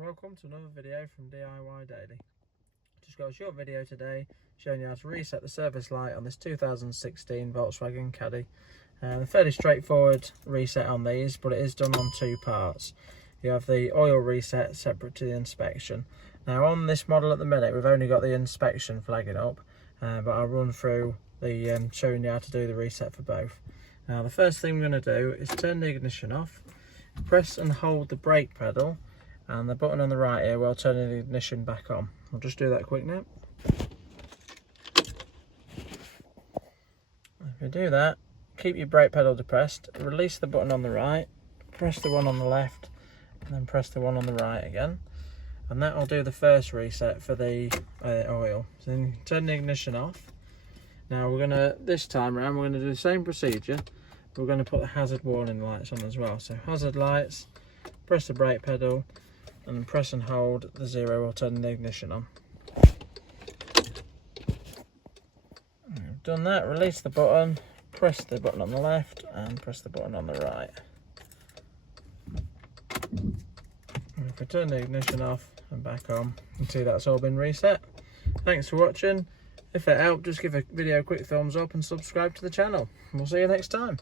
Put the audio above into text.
Welcome to another video from DIY Daily. Just got a short video today showing you how to reset the service light on this 2016 Volkswagen Caddy. A fairly straightforward reset on these, but it is done on two parts. You have the oil reset separate to the inspection. Now on this model at the minute we've only got the inspection flagging up, but I'll run through the showing you how to do the reset for both. Now the first thing we're going to do is turn the ignition off, press and hold the brake pedal and the button on the right here while turning the ignition back on. I'll just do that quick now. If you do that, keep your brake pedal depressed, release the button on the right, press the one on the left, and then press the one on the right again. And that will do the first reset for the oil. So then turn the ignition off. Now this time around, we're gonna do the same procedure. We're gonna put the hazard warning lights on as well. So hazard lights, press the brake pedal, and press and hold the zero while turning the ignition on. We've done that, release the button, press the button on the left and press the button on the right. And if we turn the ignition off and back on, you can see that's all been reset. Thanks for watching. If it helped, just give a video a quick thumbs up and subscribe to the channel. We'll see you next time.